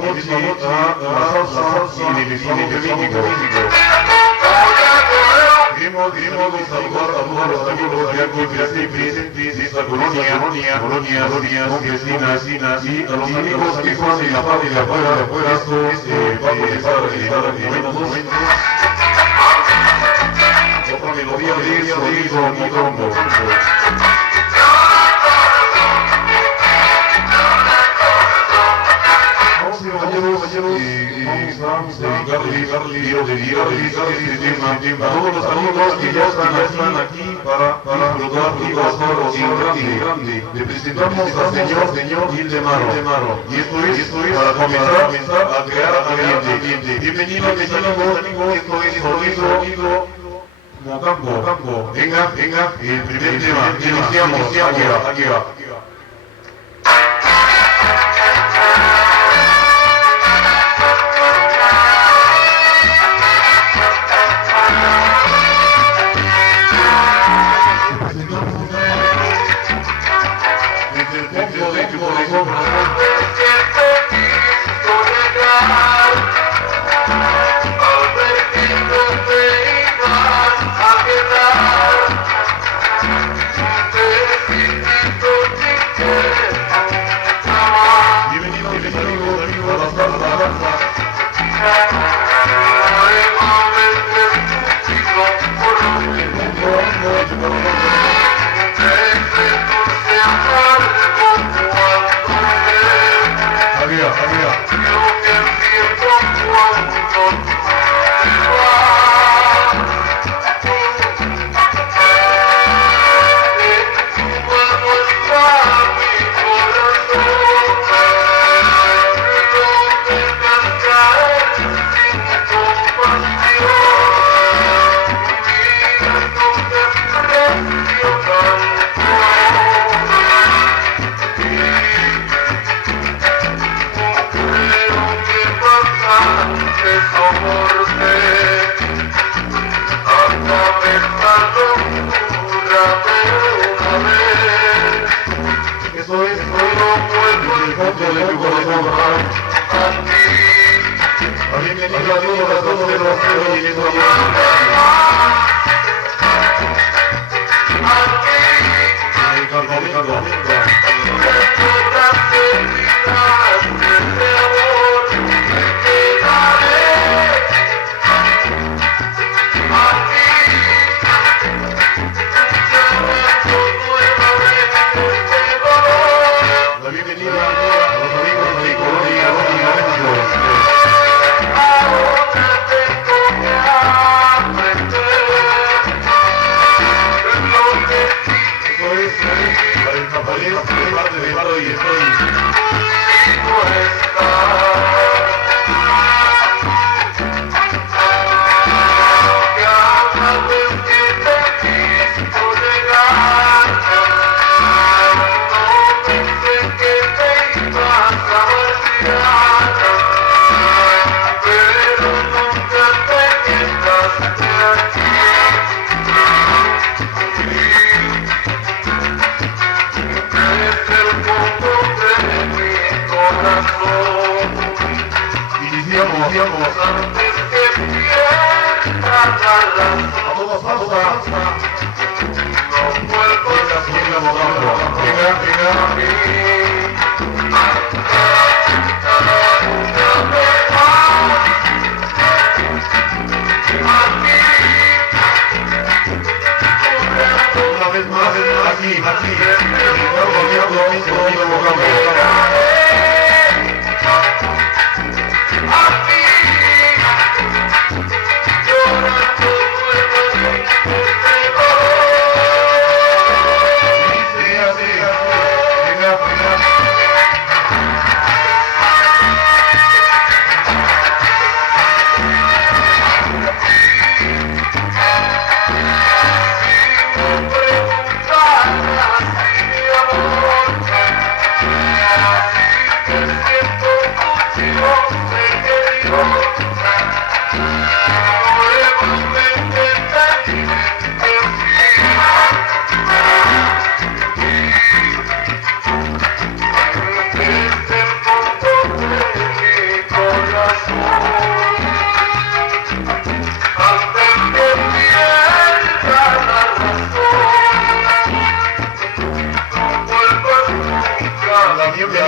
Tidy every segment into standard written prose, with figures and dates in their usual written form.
la salsa y del Estado de México. Queremos saludar a todos los amigos de aquí presentes de esta colonia campesinas y a los amigos que están en la parte de afuera. Esto es va a comenzar en momentos. Otra melodía de Sonido Mocambo. Vamos a dedicarle este tema a todos los amigos que ya están aquí para disfrutar y gozar en grande. Le presentamos al Señor Ildemaro. Y esto es para comenzar a crear ambiente. Bienvenidos amigos, esto es Sonido Mocambo. Venga, el primer tema. Iniciamos, aquí va.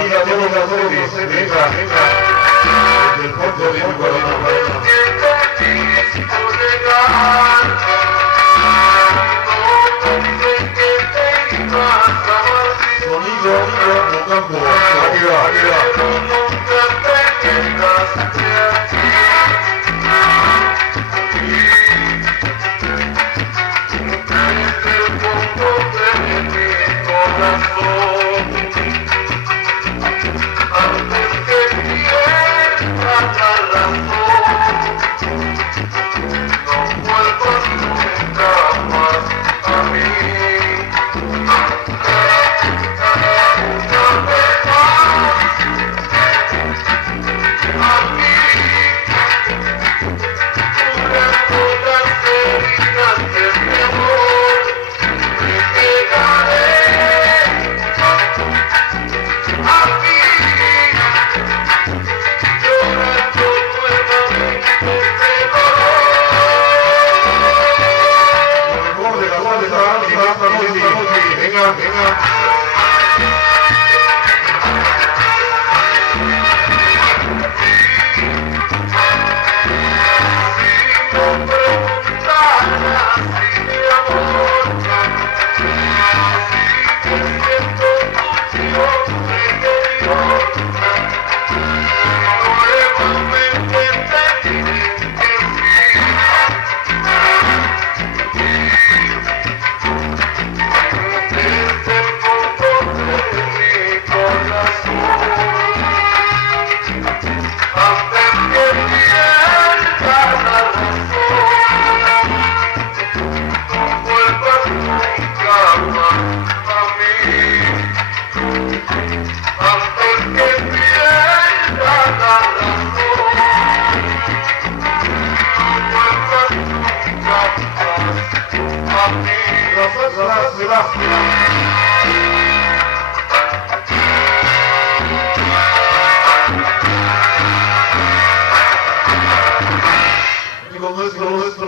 bienvenida a todos ustedes. Venga, venga. Desde el fondo de mi corazón. Sonido Mocambo. Aquí va, aquí va. Venga, venga.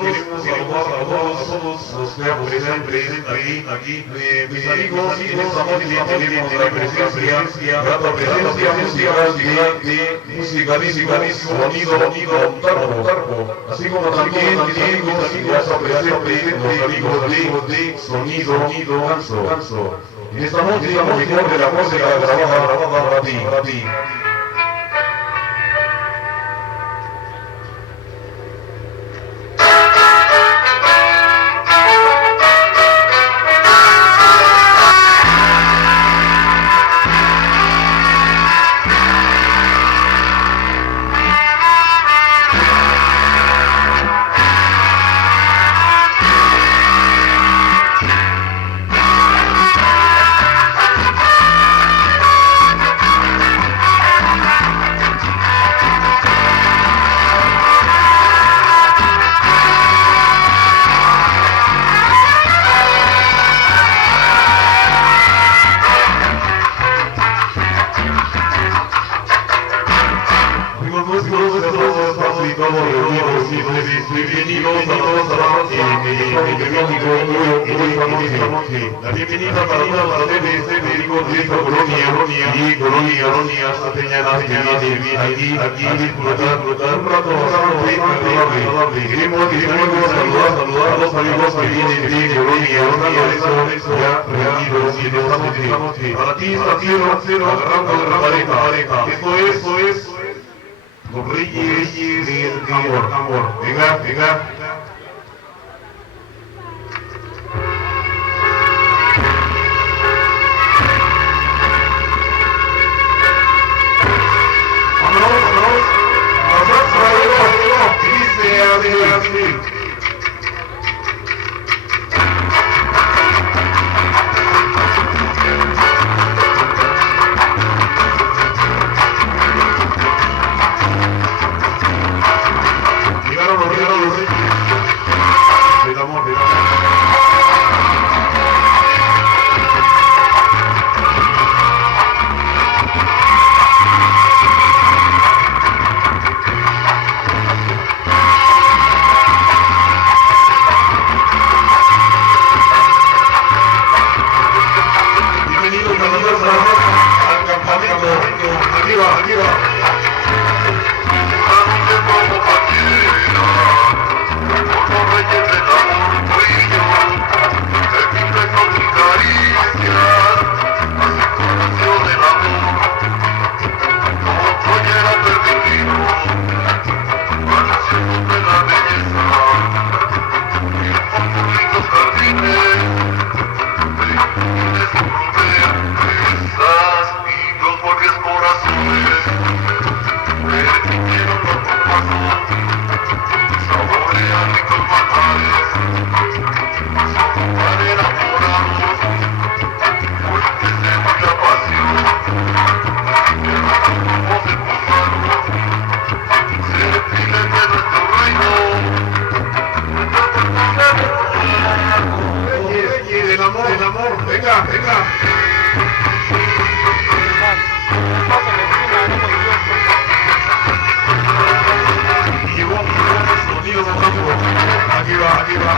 Queremos saludar a todos los que presentes aquí, mis amigos, estamos en la presencia, grata presencia musical, sonido montarbo, así como también mis amigos presentes, los amigos de Sonido Ganso. En esta noche, lo mejor de la música grabada para ti. Bienvenidos a todos la bienvenida para todos ustedes, médicos de esta colonia y colonias señaladas aquí a disfrutar un rato agradable. Queremos saludar a los amigos que vienen de colonia, ya reunidos y estamos para ti, cero, agarrando la pareja. Esto es los reyes del amor. Venga. Llegaron los reyes. venga. Y llegó Sonido Mocambo. Aquí va.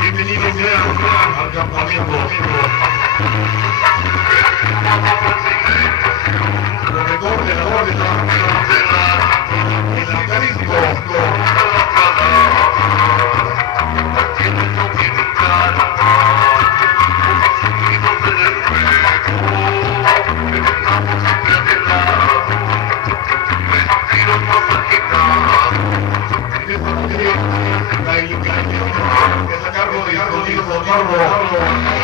Bienvenidos sean al campamento. Lo mejor de la orden, el acarisco. La iluminación es a cargo de Sonido Mocambo.